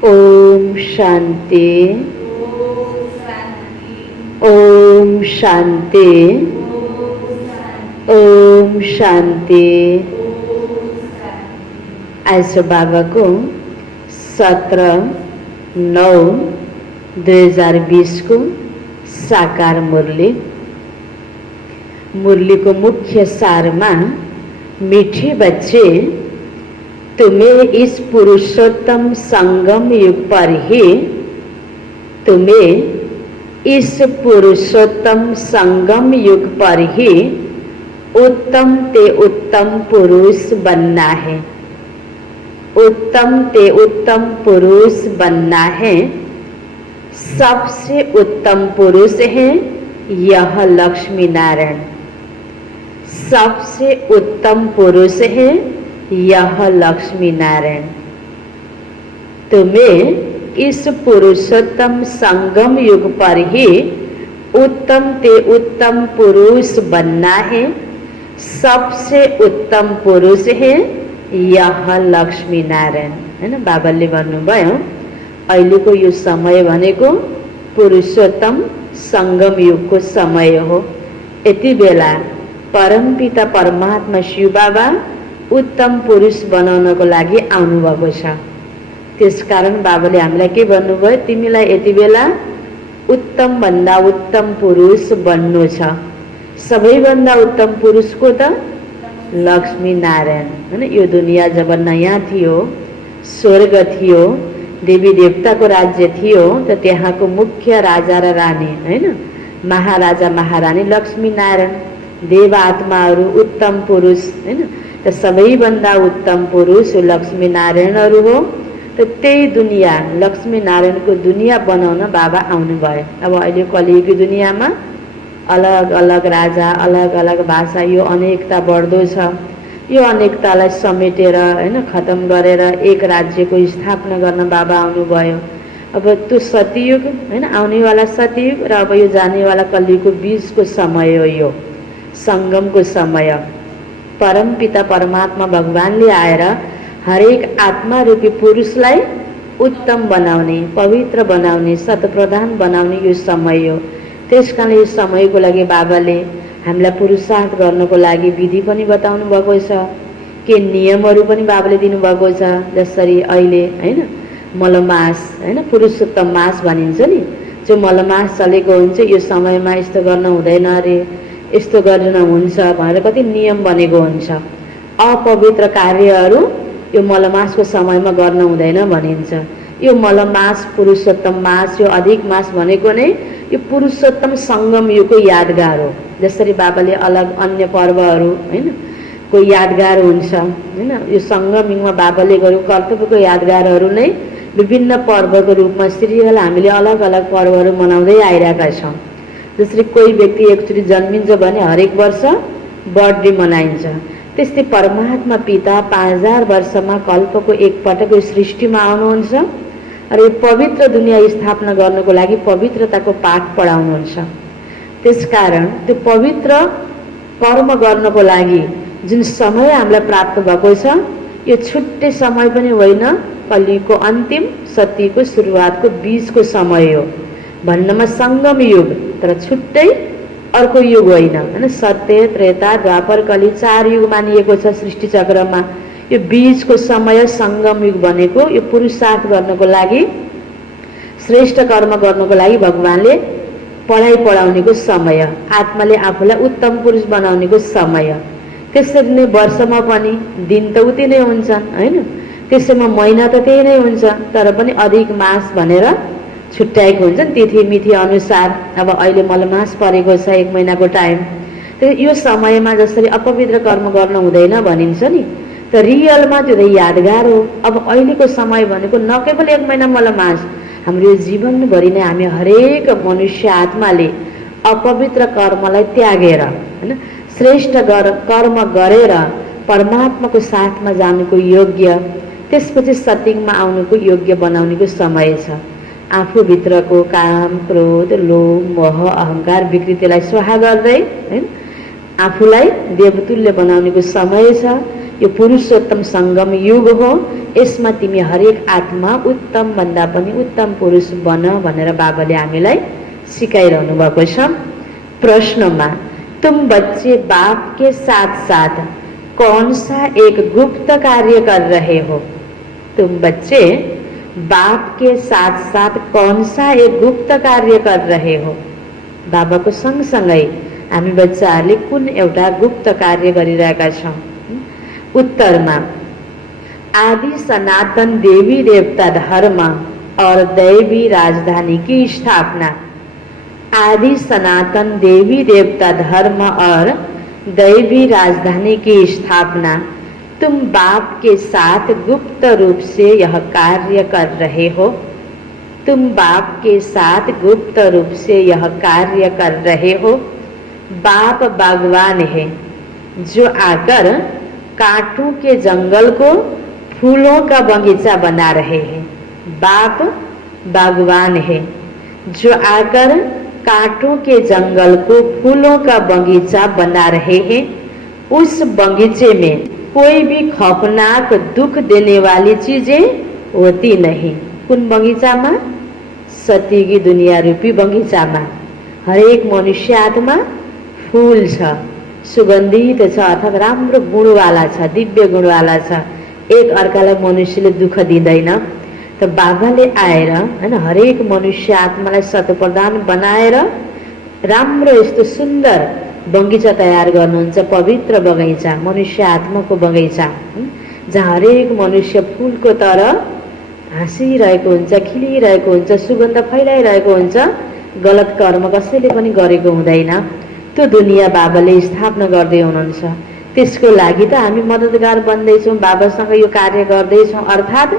ओम शांति। ओम शांति। ओम शांति। आज बाबा को 17/9/2020 को साकार मुरली। मुरली को मुख्य सार में, मीठे बच्चे, तुम्हें इस पुरुषोत्तम संगम युग पर ही उत्तम ते उत्तम पुरुष बनना है। उत्तम ते उत्तम पुरुष बनना है। सबसे उत्तम पुरुष है यह लक्ष्मी नारायण। सबसे उत्तम पुरुष है यह लक्ष्मी नारायण। तुम्हें इस पुरुषोत्तम संगम युग पर ही उत्तम ते उत्तम पुरुष बनना है। सबसे उत्तम पुरुष है यह लक्ष्मी नारायण। हैन, बाबाले भन्नुभयो अहिलेको यो समय भनेको पुरुषोत्तम संगम युगको समय हो। यति बेला परमपिता परमात्मा शिव बाबा उत्तम पुरुष बनाउनको लागि आउनुभएको छ। त्यसकारण बाबाले हामीलाई के भन्नुभयो, तिमीलाई यति बेला उत्तम भन्दा उत्तम पुरुष बन्नु छ। सबैभन्दा उत्तम पुरुष को त लक्ष्मी नारायण। हैन, यो दुनिया जब नयाँ थियो, स्वर्ग थियो, देवी देवताको राज्य थियो, त त्यहाँको मुख्य राजा र रानी, हैन, महाराजा महारानी लक्ष्मी नारायण, देव आत्माहरू उत्तम पुरुष, हैन। त सबैभन्दा उत्तम पुरुष लक्ष्मी नारायणहरू हो। त त्यही दुनिया, लक्ष्मी नारायणको दुनिया बनाउन बाबा आउनुभयो। अब अहिले कलियुगी दुनियाँमा अलग अलग राजा, अलग अलग भाषा, यो अनेकता बढ्दो छ। यो अनेकतालाई समेटेर, हैन, खत्म गरेर एक राज्यको स्थापना गर्न बाबा आउनुभयो। अब त्यो सतयुग, हैन, आउनेवाला सतयुग र अब यो जानेवाला कलियुगको बीचको समय हो, यो संगमको समय। परमपिता परमात्मा भगवानले आएर हरेक आत्मा रूपी पुरुषलाई उत्तम बनाउने, पवित्र बनाउने, सतप्रधान बनाउने यो समय हो। त्यसकारण यो समयको लागि बाबाले हामीलाई पुरुषार्थ गर्नको लागि विधि पनि बताउनु भएको छ, के नियमहरू पनि बाबाले दिनुभएको छ। जसरी अहिले, हैन, मलमास, हैन, पुरुषोत्तम मास भनिन्छ नि, जो मलमास चलेको हुन्छ, यो समयमा यस्तो गर्न हुँदैन रे, यस्तो गर्न हुन्छ भनेर कति नियम बनेको हुन्छ। अपवित्र कार्यहरू यो मलमासको समयमा गर्न हुँदैन भनिन्छ। यो मलमास, पुरुषोत्तम मास, यो अधिक मास भनेको नै यो पुरुषोत्तम संगम युगको यादगार हो। जसरी बाबाले अलग अन्य पर्वहरू, हैन, को यादगार हुन्छ, हैन, यो संगम युगमा बाबाले गरेको कर्तव्यको यादगारहरू नै विभिन्न पर्वको रूपमा श्रीहल हामीले अलग अलग पर्वहरू मनाउँदै आइरहेका छौँ। जसरी कोही व्यक्ति एकचोटि जन्मिन्छ भने हरेक वर्ष बर्थडे मनाइन्छ। त्यस्तै परमात्मा पिता 5000 वर्षमा कल्पको एकपटक सृष्टिमा आउनुहुन्छ र यो पवित्र दुनिया स्थापना गर्नको लागि पवित्रताको पाठ पढाउनुहुन्छ। त्यसकारण त्यो पवित्र कर्म गर्नको लागि जुन समय हामीलाई प्राप्त भएको छ, यो छुट्टै समय पनि होइन, कलियुगको अन्तिम, सत्यको सुरुवातको बीचको समय हो। भन्नमा संगम युग, तर छुट्टै अर्को युग होइन, हैन। सत्य, त्रेता, द्वापर, कली 4 युग मानिएको छ सृष्टि चक्रमा। यो बीचको समय संगम युग भनेको यो पुरुषार्थ गर्नको लागि, श्रेष्ठ कर्म गर्नको लागि भगवानले पढाइ पढाउनेको समय, आत्माले आफूलाई उत्तम पुरुष बनाउनेको समय। त्यसरी नै वर्षमा पनि दिन त उति नै हुन्छन्, हैन, त्यसैमा महिना त त्यही नै हुन्छ, तर पनि अधिक मास भनेर छुट्याएको हुन्छ नि तिथि मिथि अनुसार। अब अहिले मलमास परेको छ, 1 महिनाको टाइम। त यो समयमा जसरी अपवित्र कर्म गर्न हुँदैन भनिन्छ नि, त रियलमा त्यो त यादगार हो। अब अहिलेको समय भनेको न केवल 1 महिना मलमास, हाम्रो जीवनभरि नै हामी हरेक मनुष्य आत्माले अपवित्र कर्मलाई त्यागेर, हैन, श्रेष्ठ कर्म गरेर परमात्माको साथमा जानुको योग्य, त्यसपछि सत्युगमा आउनुको योग्य बनाउनेको समय छ। आफूभित्रको काम, क्रोध, लोभ, मोह, अहंकार, विकृतिलाई स्वाहा गर्दै, हैन, आफूलाई देवतुल्य बनाउनेको समय छ। यो पुरुषोत्तम सङ्गम युग हो। यसमा तिमी हरेक आत्मा उत्तम भन्दा पनि उत्तम पुरुष बन भनेर बाबाले हामीलाई सिकाइरहनु भएको छ। प्रश्नमा तुम बच्चे बाप के साथ साथ कौन सा एक गुप्त कार्य कर रहे हो? तुम बच्चे बाप के साथ साथ कौन सा एक गुप्त कार्य कर रहे हो? बाबाको सँगसँगै हामी बच्चाहरूले कुन एउटा गुप्त कार्य गरिरहेका छौँ? उत्तरमा आदि सनातन देवी देवता धर्म और दैवी राजधानी की स्थापना। आदि सनातन देवी देवता धर्म और दैवी राजधानी की स्थापना तुम बाप के साथ गुप्त रूप से यह कार्य कर रहे हो। तुम बाप के साथ गुप्त रूप से यह कार्य कर रहे हो। बाप बागवान है जो आकर कांटों के जंगल को फूलों का बगीचा बना रहे हैं। बाप बागवान है जो आकर कांटों के जंगल को फूलों का बगीचा बना रहे हैं। उस बगीचे में कोई भी खौफनाक दुख देने वाली चीजें होती नहीं। कुन बगीचामा? सती की दुनिया रूपी बगीचामा हरेक मनुष्य आत्मा फूल छ, सुगन्धित छ अथवा राम्रो गुणवाला छ, दिव्य गुणवाला छ। एक अर्कालाई मनुष्यले दुःख दिँदैन। त बाबाले आएर हैन हरेक मनुष्य आत्मालाई सतप्रधान बनाएर राम्रो यस्तो सुन्दर बगैँचा तयार गर्नुहुन्छ। पवित्र बगैँचा, मनुष्य आत्माको बगैँचा, जहाँ हरेक मनुष्य फुलको तरह हाँसिरहेको हुन्छ, खिलिरहेको हुन्छ, सुगन्ध फैलाइरहेको हुन्छ। गलत कर्म कसैले पनि गरेको हुँदैन। त्यो दुनियाँ बाबाले स्थापना गर्दै हुनुहुन्छ। त्यसको लागि त हामी मद्दतगार बन्दैछौँ, बाबासँग यो कार्य गर्दैछौँ। अर्थात्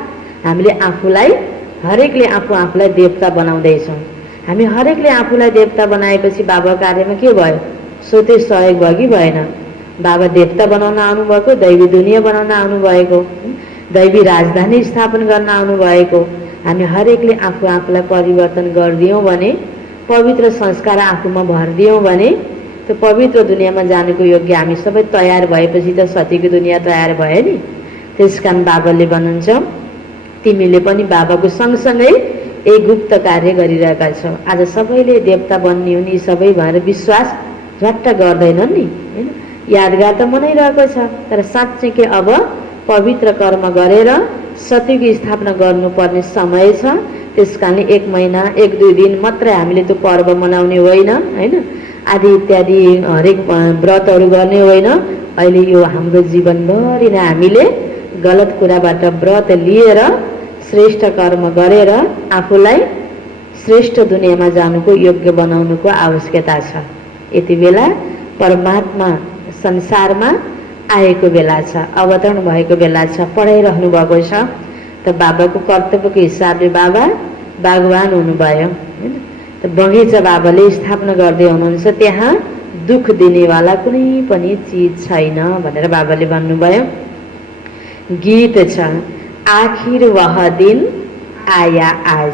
हामीले आफूलाई हरेकले आफूलाई देवता बनाउँदैछौँ। हामी हरेकले आफूलाई देवता बनाएपछि बाबा कार्यमा के भयो? सोते सहयोग भयो कि भएन? बाबा देवता बनाउन आउनुभएको, दैवी दुनियाँ बनाउन आउनुभएको, दैवी राजधानी स्थापना गर्न आउनुभएको। हामी हरेकले आफूलाई परिवर्तन गरिदियौँ भने, पवित्र संस्कार आफूमा भरिदियौँ भने त्यो पवित्र दुनियाँमा जानुको योग्य हामी सबै तयार भएपछि त सतीको दुनियाँ तयार भयो नि। त्यसकारण बाबाले भन्नुहुन्छ तिमीले पनि बाबाको सँगसँगै एक गुप्त कार्य गरिरहेका छौ। आज सबैले देवता बन्ने हुन् यी सबै भनेर विश्वास झट्ट गर्दैनन् नि, हैन? यादगार त मनाइरहेको छ, तर साँच्चै के अब पवित्र कर्म गरेर सतीको स्थापना गर्नुपर्ने समय छ। त्यसकारणले 1 महिना 1-2 दिन मात्रै हामीले त्यो पर्व मनाउने होइन, हैन? आदि इत्यादि हरेक व्रतहरू गर्ने होइन। अहिले यो हाम्रो जीवनभरि नै हामीले गलत कुराबाट व्रत लिएर श्रेष्ठ कर्म गरेर आफूलाई श्रेष्ठ दुनियाँमा जानुको योग्य बनाउनुको आवश्यकता छ। यति बेला परमात्मा संसारमा आएको बेला छ, अवतरण भएको बेला छ, पढाइरहनु भएको छ। त बाबाको कर्तव्यको हिसाबले बाबा बागवान हुनुभयो, हैन? त बगैँचा बाबाले स्थापना गर्दै हुनुहुन्छ। त्यहाँ दुःख दिनेवाला कुनै पनि चिज छैन भनेर बाबाले भन्नुभयो। गीत छ आखिर वह दिन आया आज।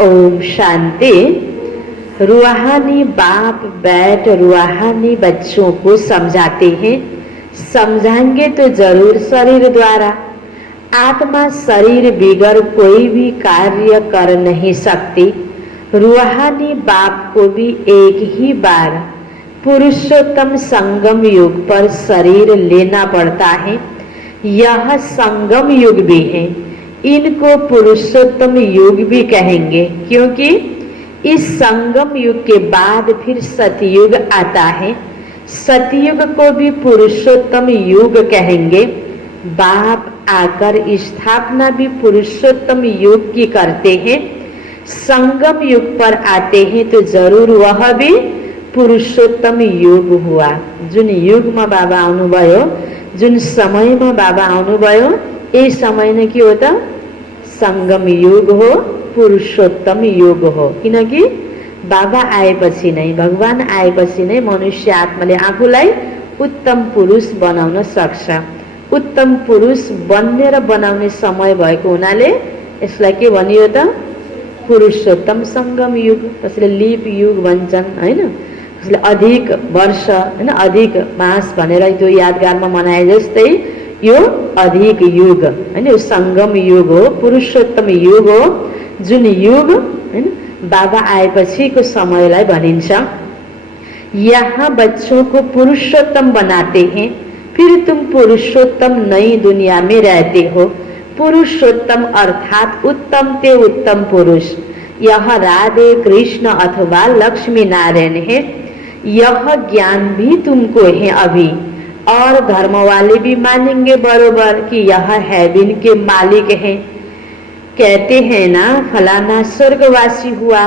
ओम शांति। रूहानी बाप बैठ रूहानी बच्चों को समझाते हैं। समझाएंगे तो जरूर शरीर द्वारा। आत्मा शरीर बिगर कोई भी कार्य कर नहीं सकती। रूहानी बाप को भी एक ही बार पुरुषोत्तम संगम युग पर शरीर लेना पड़ता है। यह संगम युग भी है, इनको पुरुषोत्तम युग भी कहेंगे, क्योंकि इस संगम युग के बाद फिर सतयुग आता है। सतयुग को भी पुरुषोत्तम युग कहेंगे। बाप आकर स्थापना भी पुरुषोत्तम युग की करते हैं। संगम युग पर आते हैं तो जरूर वह भी पुरुषोत्तम युग हुआ। जुन युगमा बाबा आउनुभयो, जुन समयमा बाबा आउनुभयो, यही समय नै के हो त? संगम युग हो, पुरुषोत्तम युग हो। किनकि बाबा आएपछि नै, भगवान आएपछि नै मनुष्य आत्माले आफूलाई उत्तम पुरुष बनाउन सक्छ। उत्तम पुरुष बन्ने र बनाउने समय भएको हुनाले यसलाई के भनियो त? पुरुषोत्तम संगम युग। कसैले लीप युग भन्छन्, हैन? कसैले अधिक वर्ष, हैन, अधिक मास भनेर त्यो यादगारमा मनाए जस्तै यो अधिक युग हैन, यो संगम युग हो, पुरुषोत्तम युग हो, जुन युग हैन बाबा आएपछिको समयलाई भनिन्छ। यहाँ बच्चों को पुरुषोत्तम बनाते हैं, फिर तुम पुरुषोत्तम नई दुनिया में रहते हो। पुरुषोत्तम अर्थात उत्तम ते उत्तम पुरुष, यह राधे कृष्ण अथवा लक्ष्मी नारायण है। यह ज्ञान भी तुमको है अभी, और धर्म वाले भी मानेंगे बरोबर कि यह हेवन के मालिक हैं। कहते हैं ना फलाना स्वर्गवासी हुआ,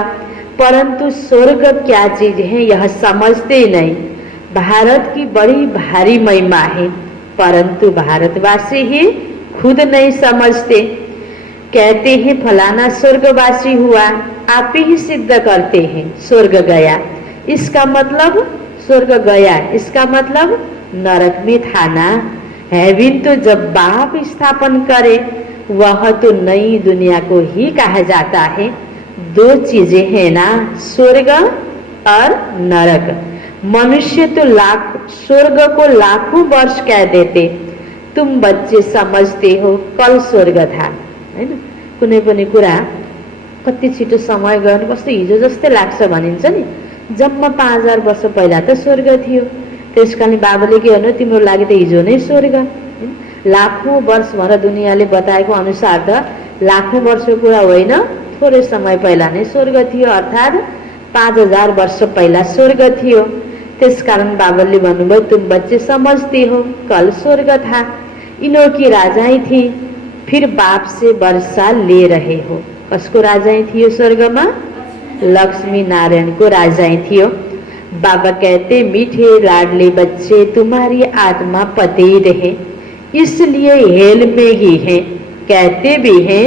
परंतु स्वर्ग क्या चीज है यह समझते ही नहीं। भारत की बड़ी भारी महिमा है, परंतु भारतवासी ही खुद नहीं समझते। कहते हैं फलाना स्वर्गवासी हुआ, आप ही सिद्ध करते हैं स्वर्ग गया। इसका मतलब स्वर्ग गया, इसका मतलब नरक में था ना। हेवन तो जब बाप स्थापन करे, वह तो नई दुनिया को ही कहा जाता है। दो चीजें हैं ना, स्वर्ग और नरक। मनुष्य तो स्वर्ग को लाखों वर्ष कह देते। तुम बच्चे समझते हो कल स्वर्ग था हैन। कुनै पनि कुरा कति छिटो समय गयो भने कस्तो हिजो जस्तै लाग्छ भनिन्छ नि। जम्मा 5000 वर्ष पहिला त स्वर्ग थियो, त्यसकारण बाबाले के भन्नु, तिम्रो लागि त हिजो नै स्वर्ग। लाखौं वर्ष भएर दुनियाँले बताएको अनुसार त लाखौं वर्षको कुरा होइन, थोरै समय पहिला नै स्वर्ग थियो, अर्थात् 5000 वर्ष पहिला स्वर्ग थियो। त्यसकारण बाबाले भन्नुभयो तुम बच्चे समझते हो कल स्वर्ग था, इनो की राजाई थी, फिर बाप से वर्षा ले रहे हो। कसको राजाई थियो स्वर्गमा? लक्ष्मी नारायण को राजाई थियो। बाबा कहते मीठे लाडले बच्चे तुम्हारी आत्मा पतित है, इसलिए हेल में ही है। कहते भी हैं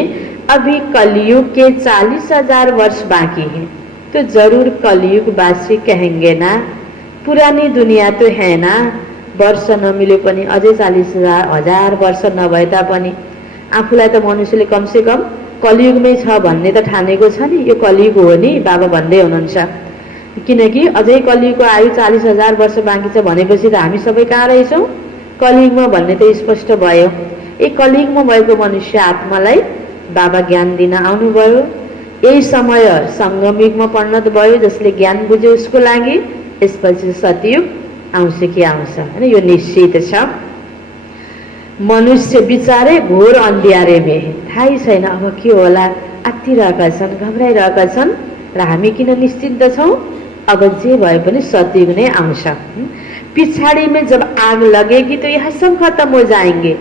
अभी कलयुग के 40,000 वर्ष बाकी हैं, तो जरूर कलयुग वासी कहेंगे ना। पुरानी दुनिया तो है ना, वर्ष नमिले पनि अझै 40,000 वर्ष नभए तापनि आफूलाई त मनुष्यले कमसे कम कलियुगमै छ भन्ने त ठानेको छ नि। यो कलियुग हो नि बाबा भन्दै हुनुहुन्छ, किनकि अझै कलियुगको आयु 40,000 वर्ष बाँकी छ भनेपछि त हामी सबै कहाँ रहेछौँ? कलियुगमा भन्ने त स्पष्ट भयो। एक कलियुगमा भएको मनुष्य आत्मालाई बाबा ज्ञान दिन आउनुभयो। यही समय संगम युगमा परिणत भयो, जसले ज्ञान बुझ्यो उसको लागि। यसपछि सतयुग आउँछ कि आउँछ हैन, यो निश्चित छ। मनुष्य बिचारे घोर अन्ध्यारेमा थाहै छैन अब के होला, आत्तिरहेका छन्, घबराइरहेका छन्, र हामी किन निश्चिन्त छौँ? अब जे भए पनि सतयुग नै आउँछ। पिछाड़ी में जब आग लगेगी तो यह सब खत्म हो जाएंगे।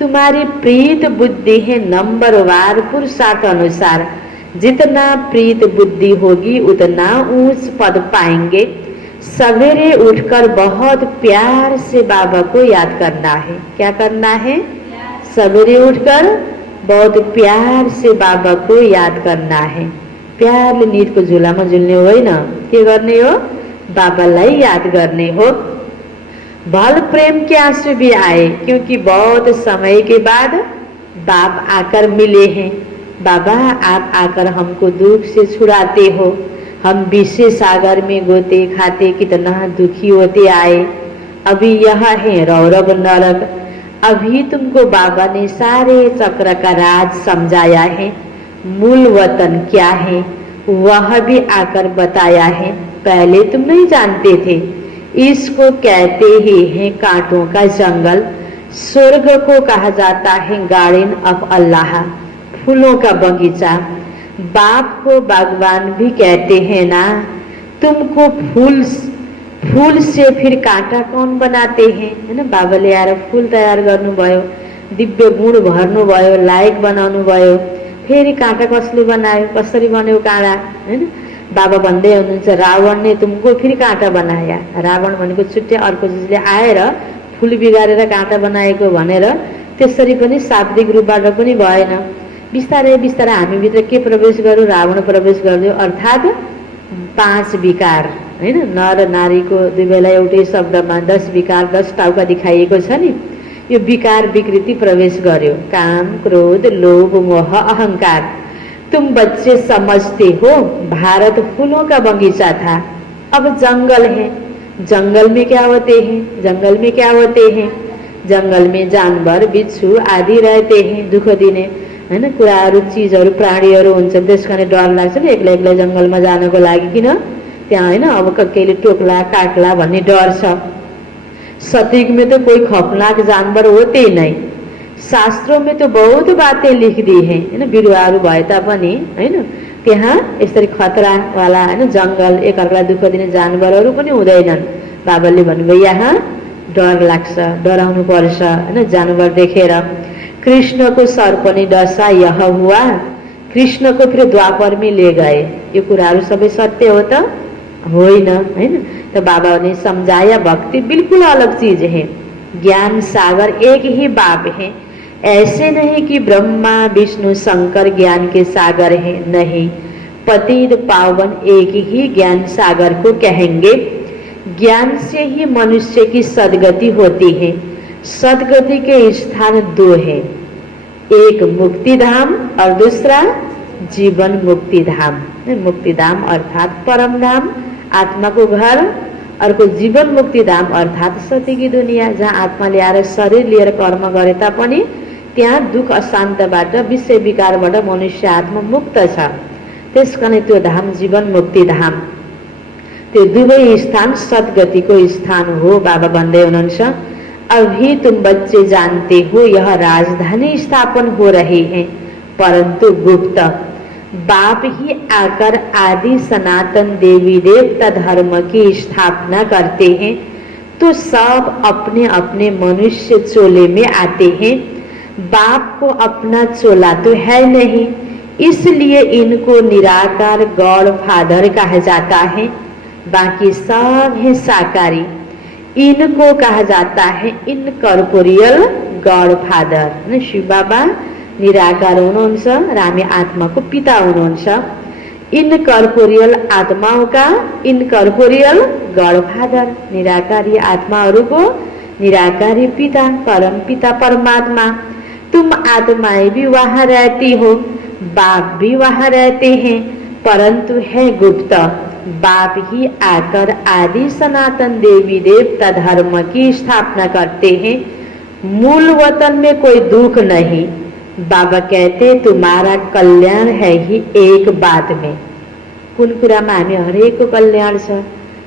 तुम्हारी प्रीत बुद्धि है नंबरवार पुरुषार्थ अनुसार, जितना प्रीत बुद्धि होगी उतना ऊंच पद पाएंगे। सवेरे उठकर बहुत प्यार से बाबा को याद करना है। क्या करना है? सवेरे उठकर बहुत प्यार से बाबा को याद करना है। प्यारले नींदको झुलामा झुल्ने होइन, के गर्ने हो? बाबालाई याद गर्ने हो। भल प्रेम के आंसू भी आए, क्योंकि बहुत समय के बाद बाप आकर मिले हैं। बाबा आप आकर हमको दुख से छुड़ाते हो। हम विषय सागर में गोते खाते कितना दुखी होते आए। अभी यह है रौरव नरक। अभी तुमको बाबा ने सारे चक्र का राज समझाया है। मूल वतन क्या है वह भी आकर बताया है, पहले तुम नहीं जानते थे। इसको कहते ही हैं कांटों का जंगल। स्वर्ग को कहा जाता है गार्डन ऑफ अल्लाह, फूलों का बगीचा। बाप को बागवान भी कहते हैं ना। तुमको फूल से फिर कांटा कौन बनाते हैं, है ना? बाबाले आएर फूल तयार गर्नुभयो, दिव्य गुण भर्नुभयो, लायक बनाउनुभयो। फेरि काँटा कसले बनायो, कसरी बन्यो काँडा, हैन? बाबा भन्दै हुनुहुन्छ रावण ने तुमको फिर काँटा बनाया। रावण भनेको छुट्टै अर्को चिजले आएर फूल बिगारेर काँटा बनाएको भनेर त्यसरी पनि शाब्दिक रूपबाट पनि भएन। बिस्तारै बिस्तारै हामीभित्र के प्रवेश गर्यो? रावण प्रवेश गर्यो, अर्थात् 5 विकार, हैन? नर नारीको दुई बेला एउटै शब्दमा 10 विकार 10 टाउका दिखाइएको छ नि। यो विकार विकृति प्रवेश गर्यो, काम क्रोध लोभ मोह अहंकार। तुम बच्चे समझते हो भारत फूलों का बगीचा था, अब जंगल है। जंगल में क्या होते हैं? जंगल में क्या होते हैं? जंगल में जानवर बिच्छू आदि रहते हैं, दुख दिने हैन कुराहरू चिजहरू प्राणीहरू हुन्छन्। त्यस कारण डर लाग्छ नि एक्लै एक्लै जङ्गलमा जानको लागि, किन त्यहाँ हैन अब केहीले टोक्ला काट्ला भन्ने डर छ। सतयुग में तो कोई खौफनाक जानवर होते ही नहीं। शास्त्रों में तो बहुत बातें लिख दी हैं हैन, बिरुवाहरू भए तापनि हैन त्यहाँ यसरी खतरा वाला हैन जंगल एकअर्कालाई दुःख दिने जानवरहरू पनि हुँदैनन्। बाबाले भन्नुभयो यहाँ डर लाग्छ, डराउनु पर्छ हैन जानवर देखेर। कृष्ण को सर्पने दशा यह हुआ, कृष्ण को फिर द्वापर में ले गए। यो कुराहरू सबै सत्य हो त होइन हैन। तो बाबा ने समझाया भक्ति बिल्कुल अलग चीज है, ज्ञान सागर एक ही बाप है। ऐसे नहीं कि ब्रह्मा विष्णु शंकर ज्ञान के सागर है, नहीं। पतित पावन एक ही ज्ञान सागर को कहेंगे। ज्ञान से ही मनुष्य की सदगति होती है। सदगति के स्थान दो है, एक मुक्ति धाम और दूसरा जीवन मुक्ति धाम। मुक्ति धाम अर्थात परम धाम, आत्मा को घर, और को जीवन मुक्ति धाम अर्थात सत्य की दुनिया, जहाँ आत्मा ल्याएर शरीर लिएर कर्म गरे तापनि त्यहाँ दुख अशान्तबाट विषय विकारबाट मनुष्य आत्मा मुक्त छ। त्यसकारण त्यो धाम जीवन मुक्ति धाम, त्यो दुवै स्थान सद्गति को स्थान हो। बाबा भन्दै हुनुहुन्छ अभी तुम बच्चे जानते हो यह राजधानी स्थापन हो रही है, परंतु गुप्त। बाप ही आकर आदि सनातन देवी देवता धर्म की स्थापना करते हैं, तो सब अपने अपने मनुष्य चोले में आते हैं। बाप को अपना चोला तो है नहीं, इसलिए इनको निराकार गॉड फादर कहा जाता है। बाकी सब है साकारी, इनको कहा जाता है इनकॉर्पोरियल गॉड फादर। शिव बाबा निराकार हुनुहुन्छ र हामी आत्माको पिता हुनुहुन्छ। इनकॉर्पोरियल आत्माओं का इनकॉर्पोरियल गॉड फादर, निराकारी आत्माहरूको निराकारी पिता परम पिता परमात्मा। तुम आत्माएं भी वहाँ रहती हो, बाप भी वहाँ रहते हैं, परंतु है गुप्त। बाप ही आकर आदि सनातन देवी देवता धर्म की स्थापना करते हैं। मूल वतन में कोई दुख नहीं। बाबा कहते तुम्हारा कल्याण है ही एक बात में। कुन कुरामा हामी हरेकको कल्याण छ।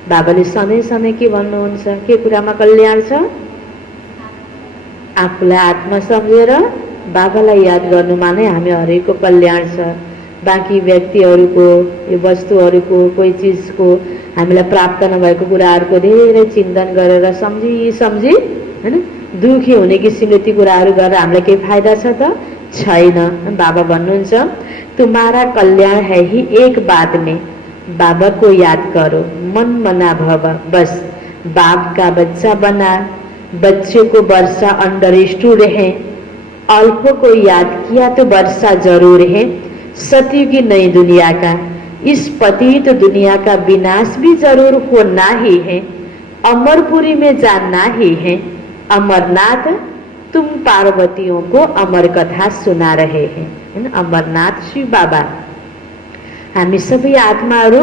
बाबाले सधैँ सधैँ के भन्नुहुन्छ, के कुरामा कल्याण छ? आफूलाई आत्मा सम्झेर बाबालाई याद गर्नुमा नै हामी हरेकको कल्याण छ। बाँकी व्यक्तिहरूको यो वस्तुहरूको कोही चिजको हामीलाई प्राप्त नभएको कुराहरूको धेरै चिन्तन गरेर सम्झी सम्झी हैन दुखी हुने किसिमले ती कुराहरू गरेर हामीलाई केही फाइदा छ त छैन। बाबा भन्नुहुन्छ तुम्हारा कल्याण है ही एक बात में, बाबा को याद करो मन मना भव। बस बाप का बच्चा बना, बच्चे को वर्षा अंडरस्टूड है, अल्पों को याद किया तो वर्षा जरूर है। सतयुगी नई दुनिया का, इस पतित दुनिया का विनाश भी जरूर होना ही है, अमरपुरी में जानना ही है। अमरनाथ तुम पार्वतियों को अमर कथा सुना रहे हैं। अमरनाथ शिव बाबा, हामी सबै आत्माहरू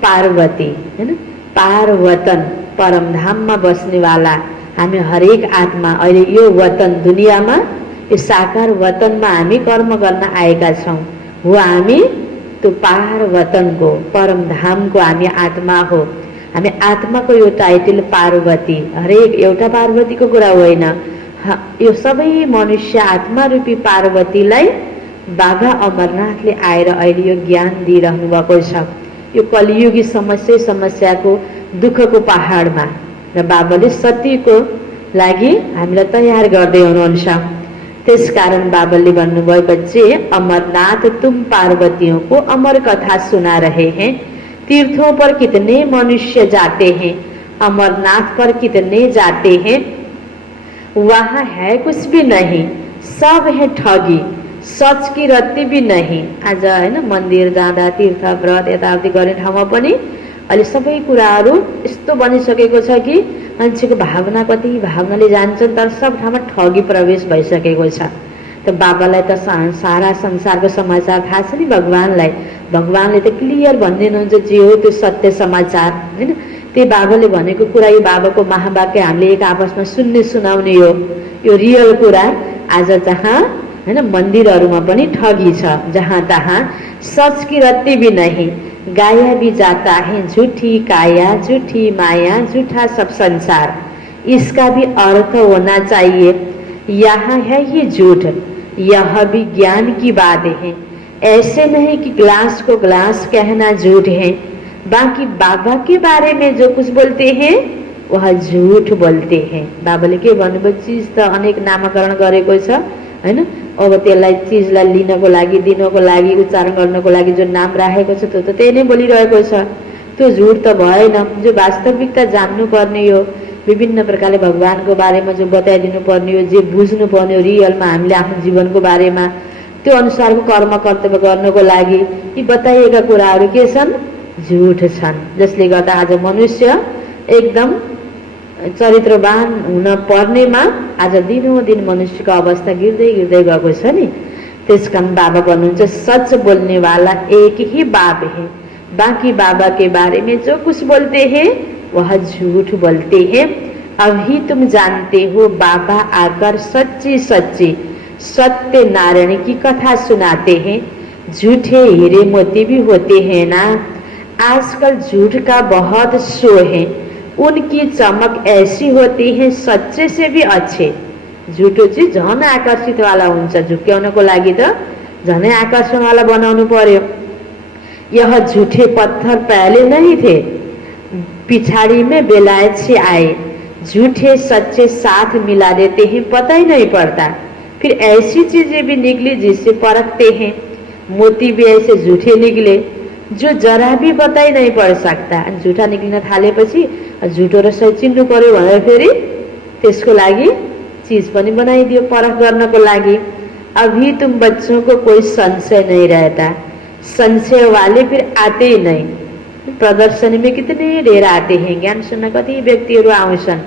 पार्वती हैन, पार्वतन परमधाममा बस्नेवाला हामी हरेक आत्मा अहिले यो वतन दुनियाँमा यो साकार वतनमा हामी कर्म गर्न आएका छौँ। हो हामी त्यो पार्वतनको परमधामको हामी आत्मा हो। हामी आत्माको यो टाइटल पार्वती, हरेक एउटा पार्वतीको कुरा होइन, यो सबै मनुष्य आत्मा रूपी पार्वतीलाई बाबा अमरनाथले आएर अहिले यो ज्ञान दिइरहनु भएको छ। यो कलियुगी समस्याको दुःखको पहाडमा र बाबाले सत्यको लागि हामीलाई तयार गर्दै हुनुहुन्छ। त्यसकारण बाबाले भन्नुभयो बच्चे अमरनाथ तुम पार्वतियों को अमर कथा सुना रहे हैं। तीर्थों पर कितने मनुष्य जाते हैं, अमरनाथ पर कितने जाते हैं, वहाँ है कुछ भी नहीं, सब है ठगी, सच की रत्ती भी नहीं। आज हैन मन्दिर जाँदा तीर्थ व्रत यताउति गर्ने ठाउँमा पनि अहिले सबै कुराहरू यस्तो बनिसकेको छ कि मान्छेको भावना कति भावनाले जान्छन्, तर सब ठाउँमा ठगी प्रवेश भइसकेको छ। त बाबालाई त सारा संसारको समाचार थाहा छ नि भगवानलाई। भगवानले त क्लियर भनिदिनुहुन्छ जे हो त्यो सत्य समाचार हैन। त्यही बाबाले भनेको कुरा, यो बाबाको महावाक्य हामीले एक आपसमा सुन्ने सुनाउने यो रियल कुरा। आज जहाँ हैन मन्दिरहरूमा पनि ठगी छ, जहाँ तहाँ सच की रत्ती भी नहीं, गाया भी जाता है झूठी काया झूठी माया झूठा सब संसार। इसका भी अर्थ होना चाहिए, यहाँ है ये झूठ, यह भी ज्ञान की बात है। ऐसे नहीं कि ग्लास को ग्लास कहना झूठ है, बाकी बाबा के बारे में जो कुछ बोलते हैं वह झूठ बोलते हैं। बाबाले के भन्नुभयो, चिज त अनेक नामकरण गरेको छ हैन, अब त्यसलाई चिजलाई लिनको लागि, दिनको लागि, उच्चारण गर्नको लागि जो नाम राखेको छ त्यो त त्यही नै बोलिरहेको छ। त्यो झुट त भएन। जो वास्तविकता जान्नु पर्ने हो, विभिन्न प्रकारले भगवानको बारेमा जो बताइदिनु पर्ने हो, जे बुझ्नु पर्ने हो रियलमा हामीले आफ्नो जीवनको बारेमा, त्यो अनुसारको कर्म कर्तव्य गर्नको लागि यी बताइएका कुराहरू के छन्? झुट छन्। जसले गर्दा आज मनुष्य एकदम चरित्रवान हुन पर्नेमा आज दिनोदिन मनुष्यको अवस्था गिर्दै गिर्दै गएको छ नि। त्यसकारण बाबा भन्नुहुन्छ, सच बोलने वाला एक ही बाप है, बाकी बाबा के बारे में जो कुछ बोलते हैं वह झूठ बोलते हैं। अभी तुम जानते हो बाबा आकर सच्ची सच्ची सत्य नारायण की कथा सुनाते हैं। झूठे हीरे मोती भी होते हैं ना, आजकल झूठ का बहुत शो है, उनकी चमक ऐसी होती है सच्चे से भी अच्छे। झुटो चीज झन आकर्षित वाला हुन्छ, झुक्याउनको लागि त झनै आकर्षण वाला बनाउनु पर्यो। यह झूठे पत्थर पहले नहीं थे, पिछाड़ी में बेलायत से आए, झूठे सच्चे साथ मिला देते हैं, पता ही नहीं पड़ता। फिर ऐसी चीजें भी निकली जिससे परखते हैं, मोती भी ऐसे झूठे निकले जो जरा भी पता ही नहीं पड़ सकता। झूठा निक्लिन थालेपछि झुटो र सही चिन्नु पर्यो भनेर फेरि त्यसको लागि चीज पनि बनाइदियो परख गर्नको लागि। अभी तुम बच्चों को कोई संशय नहीं रहता, संशय वाले फिर आते ही नहीं। प्रदर्शनी में कितने ढेर आते हैं, ज्ञान सुन्न कति व्यक्तिहरू आउँछन्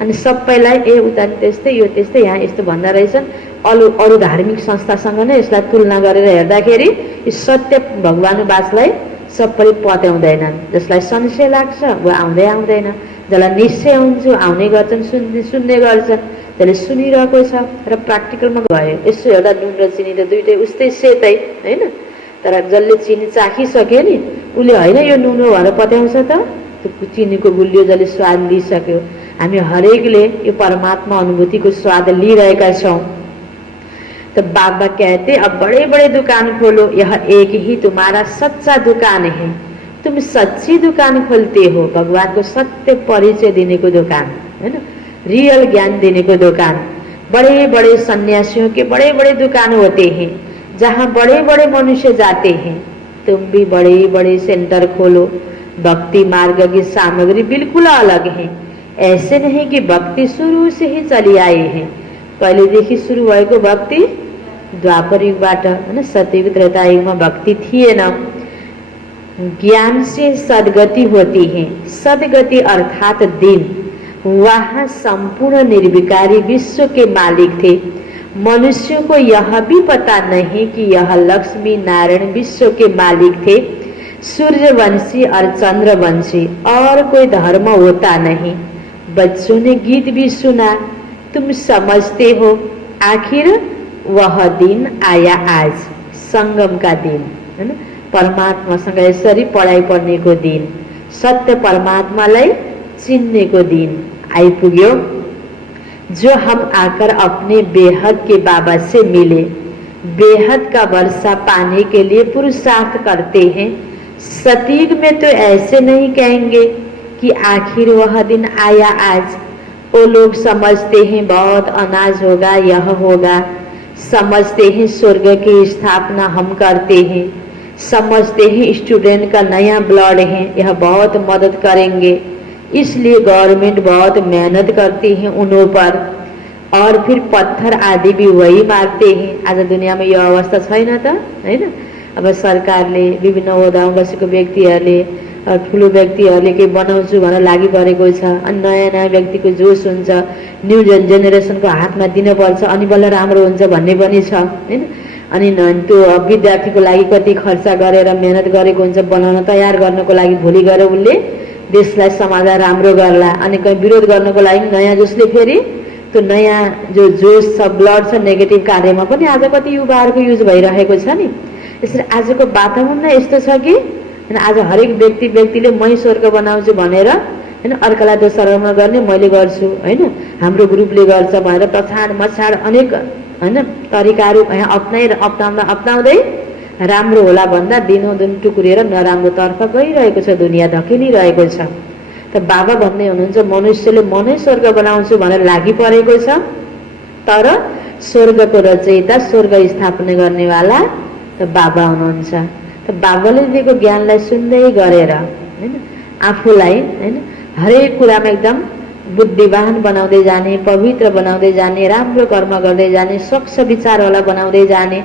अनि सबैलाई ए उता त्यस्तै यो त्यस्तै यहाँ यस्तो भन्दा रहेछन्। अरू धार्मिक संस्थासँग नै यसलाई तुलना गरेर हेर्दाखेरि यो सत्य भगवानुवासलाई सबैले पत्याउँदैनन्। जसलाई संशय लाग्छ वा आउँदै आउँदैन, जसलाई निश्चय हुन्छ आउने गर्छन्, सुन्ने गर्छन्, जसले सुनिरहेको छ र प्र्याक्टिकलमा भयो। यसो हेर्दा नुन र चिनी त दुइटै उस्तै सेतै होइन, तर जसले चिनी चाखिसक्यो नि उसले होइन यो नुन हो भनेर पत्याउँछ त। त्यो चिनीको गुलियो जसले स्वाद लिइसक्यो, हामी हरेकले यो परमात्मा अनुभूतिको स्वाद लिइरहेका छौँ। तो बाबा कहते अब बड़े बड़े दुकान खोलो, यह एक ही तुम्हारा सच्चा दुकान है, तुम सच्ची दुकान खोलते हो। भगवान को सत्य परिचय देने को दुकान है ना, रियल ज्ञान देने को दुकान। बड़े बड़े सन्यासियों के बड़े बड़े दुकान होते हैं जहाँ बड़े बड़े मनुष्य जाते हैं। तुम भी बड़े बड़े सेंटर खोलो। भक्ति मार्ग की सामग्री बिल्कुल अलग है। ऐसे नहीं कि भक्ति शुरू से ही चली आई है, पहिलेदेखि सुरु भएको भक्ति द्वापर युगबाट हैन, सतयुग त्रेता युगमा भक्ति थिएन। ज्ञान से सद्गति होती है, सद्गति अर्थात दिन। वहाँ संपूर्ण निर्विकारी विश्व के मालिक थे। मनुष्यों को यह भी पता नहीं कि यह लक्ष्मी नारायण विश्व के मालिक थे। सूर्यवंशी और चंद्रवंशी और कोई धर्म होता नहीं। बच्चों ने गीत भी सुना, तुम समझते हो। आखिर वह दिन आया आज, संगम का दिन है ना, परमात्मासँग यसरी पढाइ पढ्नेको दिन, सत्य परमात्मालाई चिन्नेको दिन आइपुग्यो। जो हम आकर अपने बेहद के बाबा से मिले, बेहद का वर्षा पाने के लिए पुरुषार्थ करते हैं। सतयुग में तो ऐसे नहीं कहेंगे कि आखिर वह दिन आया आज। वो लोग समझते हैं बहुत अनाज होगा, यह होगा, समझते हैं स्वर्ग की स्थापना हम करते हैं, समझते हैं स्टूडेंट का नया ब्लड है, यह बहुत मदद करेंगे, इसलिए गवर्नमेंट बहुत मेहनत करती है उन पर। और फिर पत्थर आदि भी वही मारते हैं। आज दुनिया में यह अवस्था छैन त हैन। अब सरकारले विभिन्न ओहदामा बसेको व्यक्तिहरूले ठुलो व्यक्तिहरूले केही बनाउँछु भनेर लागि परेको छ। अनि नयाँ नयाँ व्यक्तिको जोस हुन्छ, न्यू जेनेरेसनको हातमा दिनुपर्छ अनि बल्ल राम्रो हुन्छ भन्ने पनि छ हैन। अनि त्यो विद्यार्थीको लागि कति खर्च गरेर मेहनत गरेको हुन्छ, बनाउन तयार गर्नको लागि भोलि गएर उसले देशलाई समाजलाई राम्रो गर्ला। अनि कहीँ विरोध गर्नको लागि नयाँ जोसले फेरि त्यो नयाँ जो जोस छ, ब्लड छ, नेगेटिभ कार्यमा पनि आज कति युवाहरूको युज भइरहेको छ नि। यसरी आजको वातावरण नै यस्तो छ कि हैन, आज हरेक व्यक्तिले मै स्वर्ग बनाउँछु भनेर हैन, अर्कालाई दोषारोपण गर्ने, मैले गर्छु हैन, हाम्रो ग्रुपले गर्छ भनेर प्रछाड मछाड अनेक हैन तरिकाहरू अप्नाउँदै राम्रो होला भन्दा दिनोदिन टुक्रिएर नराम्रोतर्फ गइरहेको छ, दुनियाँ धकेलिरहेको छ। त बाबा भन्दै हुनुहुन्छ मनुष्यले मनै स्वर्ग बनाउँछु भनेर लागि परेको छ, तर स्वर्गको रचयिता, स्वर्ग स्थापना गर्नेवाला त बाबा हुनुहुन्छ। त बाबाले दिएको ज्ञानलाई सुन्दै गरेर हैन, आफूलाई हैन हरेक कुरामा एकदम बुद्धिवान बनाउँदै जाने, पवित्र बनाउँदै जाने, राम्रो कर्म गर्दै जाने, स्वच्छ विचारवाला बनाउँदै जाने,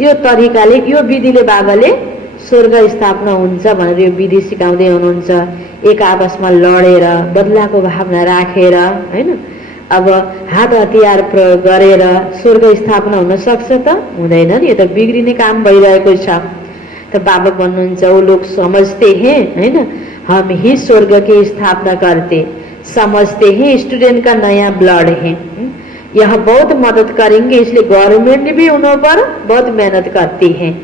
यो तरिकाले यो विधिले बाबाले स्वर्ग स्थापना हुन्छ भनेर यो विधि सिकाउँदै हुनुहुन्छ। एक आपसमा लडेर बदलाको भावना राखेर हैन, अब हात हतियार प्रयोग गरेर स्वर्ग स्थापना हुन सक्छ त? हुँदैन नि, यो त बिग्रिने काम भइरहेको छ। तो बाबा भन्नुहुन्छ वो लोग समझते हैं है ना, हम ही स्वर्ग की स्थापना करते, समझते हैं स्टूडेंट का नया ब्लड है, यह बहुत मदद करेंगे, इसलिए गवर्नमेंट भी उन पर बहुत मेहनत करती है,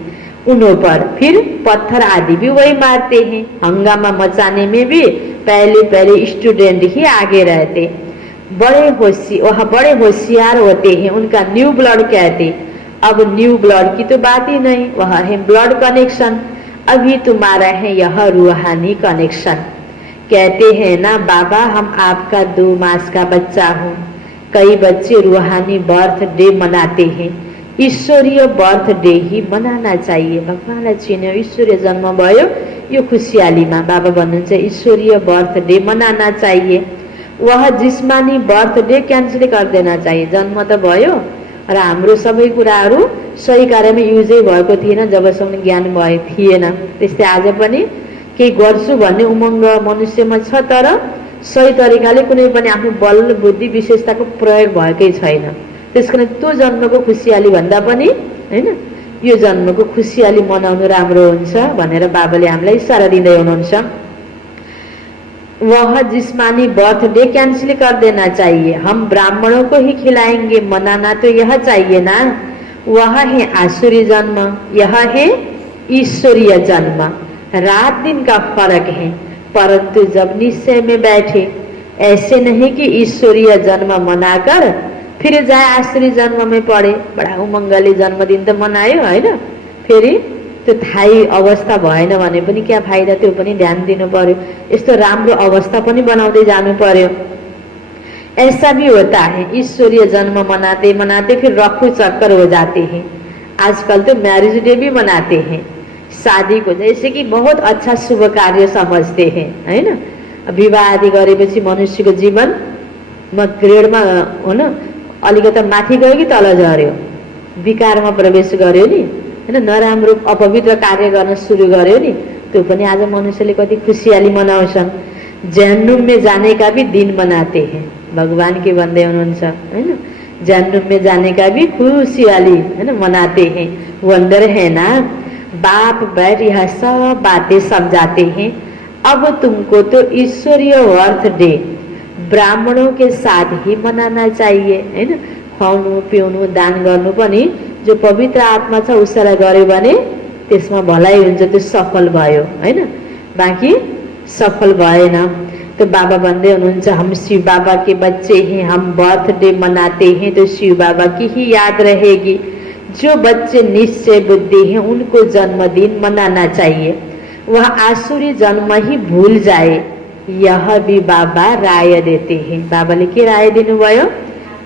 उन पर फिर पत्थर आदि भी वही मारते हैं, हंगामा मचाने में भी पहले स्टूडेंट ही आगे रहते, वह बड़े होशियार होते हैं, उनका न्यू ब्लड कहते। अब न्यू ब्लड की तो बात ही नहीं, वह है ब्लड कनेक्शन, अभी तुम्हारा है यह रूहानी कनेक्शन। कहते हैं ना बाबा हम आपका 2 मास का बच्चा हूँ, कई बच्चे रूहानी बर्थडे मनाते हैं, ईश्वरीय बर्थडे ही मनाना चाहिए। भगवानलाई चिन्यो, ईश्वरीय जन्म भयो यो खुसियालीमा, बाबा भन्नुहुन्छ ईश्वरीय बर्थडे मनाना चाहिए। वह जिस्मानी बर्थडे क्यान्सल कर देना चाहिए। जन्म त भयो र हाम्रो सबै कुराहरू सही कार्यमा युजै भएको थिएन जबसम्म ज्ञान भए थिएन। त्यस्तै आज पनि केही गर्छु भन्ने उमङ्ग मनुष्यमा छ, तर सही तरिकाले कुनै पनि आफ्नो बल बुद्धि विशेषताको प्रयोग भएकै छैन। त्यसकारण त्यो जन्मको खुसियाली भन्दा पनि हैन यो जन्मको खुसियाली मनाउनु राम्रो हुन्छ भनेर बाबाले हामीलाई इशारा दिँदै हुनुहुन्छ। वह जिस्मानी बर्थडे कैंसिल कर देना चाहिए, हम ब्राह्मणों को ही खिलाएंगे, मनाना तो यह चाहिए ना। वह है आसुरी जन्म, यह है ईश्वरीय जन्म, रात दिन का फर्क है, परंतु जब निश्चय में बैठे ऐसे नहीं कि ईश्वरीय जन्म मनाकर फिर जाए आसुरी जन्म में पड़े। बड़ा उमङ्गले जन्मदिन त मनायो हैन, फेरि त्यो थाई अवस्था भएन भने पनि क्या फाइदा, त्यो पनि ध्यान दिनु पर्यो। यस्तो राम्रो अवस्था पनि बनाउँदै जानु पर्यो। ऐसा भी होता है, ईश्वरीय जन्म मनाते मनाते फिर रफू चक्कर हो जाते हैं। आजकल तो मैरिज डे भी मनाते हैं, शादी को जैसे कि बहुत अच्छा शुभ कार्य समझते हैं हैन। विवाह आदि गरेपछि मनुष्यको जीवन ग्रेडमा हो न अलिकति माथि गयो कि तल झर्यो, विकारमा प्रवेश गर्यो नि हैन, नराम्रो अपवित्र कार्य गर्न सुरु गर्यो नि, त्यो पनि आज मनुष्यले कति खुसियाली मनाउँछन्। जहन्नुम में जाने का भी दिन मनाते हैं, भगवान के भन्दै हुनुहुन्छ हैन, जहन्नुम में जाने का भी खुसियाली हैन मनाते हैं। वंदर है ना, बाप बैठ यह सब बातें समझाते हैं। अब तुमको तो ईश्वरीय बर्थडे ब्राह्मणों के साथ ही मनाना चाहिए हैन। खुवाउनु पिउनु दान गर्नु पनि जो पवित्र आत्मा छ उसलाई गर्यो भने त्यसमा भलाइ हुन्छ, त्यो सफल भयो हैन, बाँकी सफल भएन। तो बाबा भन्दै हुनुहुन्छ हम शिव बाबा के बच्चे हैं, हम बर्थडे मनाते हैं तो शिव बाबा की ही याद रहेगी। जो बच्चे निश्चय बुद्धि हैं उनको जन्मदिन मनाना चाहिए, वह आसुरी जन्म ही भूल जाए, यह भी बाबा राय देते हैं। बाबाले के राय दिनुभयो,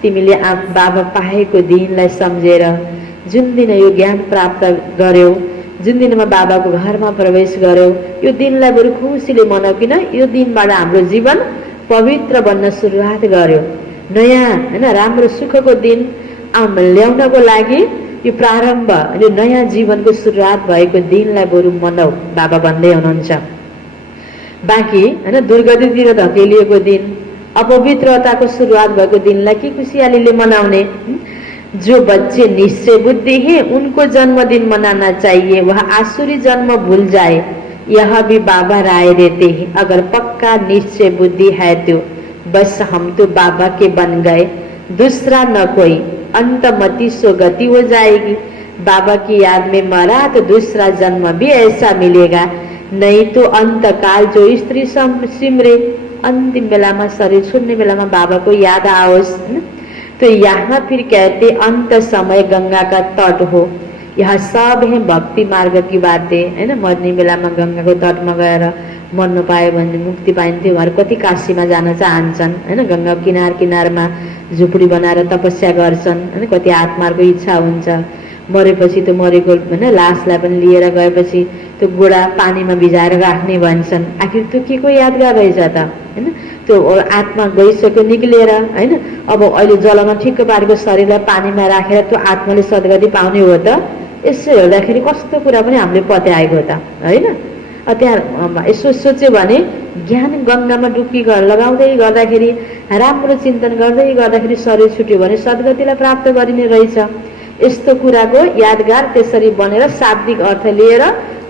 तिमीले बाबा पाएको दिनलाई सम्झेर जुन दिन यो ज्ञान प्राप्त गर्यौ, जुन दिनमा बाबाको घरमा प्रवेश गर्यौ, यो दिनलाई बरु खुसीले मनाऊ, किन यो दिनबाट हाम्रो जीवन पवित्र बन्न सुरुवात गर्यो। नयाँ हैन राम्रो सुखको दिन ल्याउनको लागि यो प्रारम्भ, यो नयाँ जीवनको सुरुवात भएको दिनलाई बरु मनाऊ, बाबा भन्दै हुनुहुन्छ। बाँकी हैन दुर्गतितिर धकेलिएको दिन, अपवित्रताको सुरुवात भएको दिनलाई के खुसियालीले मनाउने। जो बच्चे निश्चय बुद्धि हैं उनको जन्मदिन मनाना चाहिए, वह आसुरी जन्म भूल जाए, यह भी बाबा राय देते हैं, अगर पक्का निश्चय बुद्धि है तो बस हम तो बाबा के बन गए, दूसरा न कोई, अंतमति स्वगति हो जाएगी। बाबा की याद में मरा तो दूसरा जन्म भी ऐसा मिलेगा, नहीं तो अंतकाल जो स्त्री सिमरे, अंतिम बेला में शरीर छोड़ने बेला में बाबा को याद आओस। तो यहाँ फिर कहते अंत समय गंगा का तट हो, यह सब है भक्ति मार्ग की बातें है ना। मर्ने बेला में गंगा को तट में गएर मर्नु पायो भने मुक्ति पाइन्थ्यो। उहाँहरू कति काशीमा जान चाहन्छन् हैन, गंगा किनार किनारमा झुपडी बनाएर तपस्या गर्छन् हैन। कति आत्माहरूको इच्छा हुन्छ, मरेपछि त मरेको हैन लासलाई पनि लिएर गएपछि त्यो गोडा पानीमा भिजाएर राख्ने भन्छन्। आखिर त्यो के को यादगार रहेछ त हैन। त्यो आत्मा गइसक्यो निक्लिएर हैन, अब अहिले जलमा ठिक्क पारेको शरीरलाई पानीमा राखेर त्यो आत्माले सद्गति पाउने हो त। यसो हेर्दाखेरि कस्तो कुरा पनि हामीले पत्याएको त हैन। त्यहाँ यसो सोच्यो भने ज्ञान गंगामा डुब्की लगाउँदै गर्दाखेरि, राम्रो चिन्तन गर्दै गर्दाखेरि शरीर छुट्यो भने सद्गतिलाई प्राप्त गरिने रहेछ। यस्तो कुराको यादगार त्यसरी बनेर शाब्दिक अर्थ लिएर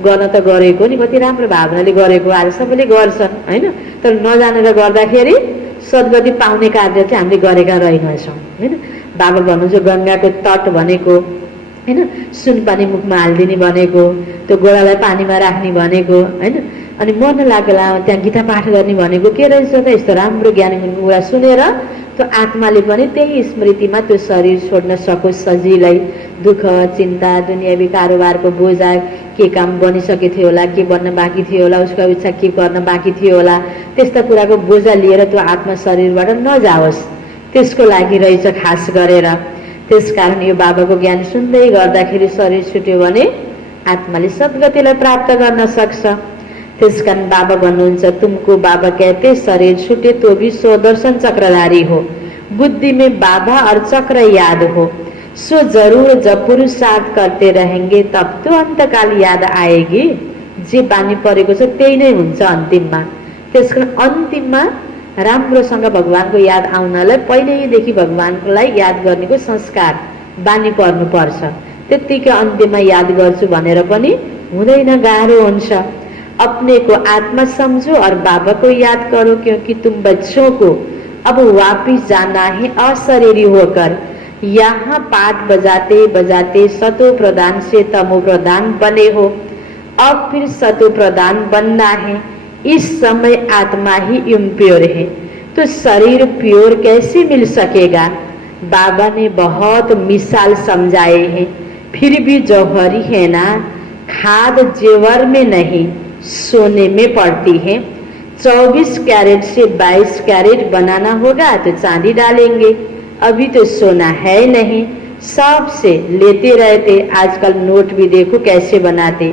गर्न त गरेको नि, कति राम्रो भावनाले गरेको, आज सबैले गर्छन् हैन। तर नजानेर गर्दाखेरि सद्गति पाउने कार्य चाहिँ हामीले गरेका रहेनछौँ हैन। बाबा भन्नुहुन्छ गंगाको तट भनेको हैन, सुनपानी मुखमा हालिदिने भनेको, त्यो गोडालाई पानीमा राख्ने भनेको हैन। अनि मन लागेला त्यहाँ गीता पाठ गर्ने भनेको के रहेछ त। यस्तो राम्रो ज्ञानीको कुरा सुनेर त्यो आत्माले पनि त्यही स्मृतिमा त्यो शरीर छोड्न सकोस् सजिलै। दुःख चिन्ता दुनियावी कारोबारको बोझा, के काम बनिसके थियो होला, के बन्न बाँकी थियो होला, उसको इच्छा के गर्न बाँकी थियो होला, त्यस्ता कुराको बोझा लिएर त्यो आत्मा शरीरबाट नजाओस्, त्यसको लागि रहेछ खास गरेर। त्यसकारण यो बाबाको ज्ञान सुन्दै गर्दाखेरि शरीर छुट्यो भने आत्माले सद्गतिलाई प्राप्त गर्न सक्छ। त्यसकारण बाबा भन्नुहुन्छ तुमको बाबा कहते शरीर छूटे तो भी स्वदर्शन चक्रधारी हो, बुद्धि में बाबा और चक्र याद हो, सो जरूर जब पुरुषार्थ करते रहेंगे तब तो अंतकाल याद आएगी। जे बानी परेको छ त्यही नै हुन्छ अन्तिममा। त्यसकारण अन्तिममा राम्रोसँग भगवानको याद आउनलाई पहिल्यैदेखि भगवानलाई याद गर्नेको संस्कार बानी पर्नुपर्छ। त्यतिकै अन्त्यमा याद गर्छु भनेर पनि हुँदैन, गाह्रो हुन्छ। अपने को आत्मा समझो और बाबा को याद करो, क्योंकि तुम बच्चों को अब वापिस जाना है अशरीरी होकर। यहाँ पाठ बजाते बजाते सतो प्रधान से तमो प्रधान बने हो, अब फिर सतो प्रधान बनना है। इस समय आत्मा ही इम्प्योर है, तो शरीर प्योर कैसे मिल सकेगा। बाबा ने बहुत मिसाल समझाए हैं, फिर भी जौहरी है ना, खाद जेवर में नहीं सोने में पड़ती है। 24 कैरेट से 22 कैरेट बनाना होगा तो चांदी डालेंगे, अभी तो सोना है नहीं, सबसे लेते रहते। आजकल नोट भी देखो कैसे बनाते,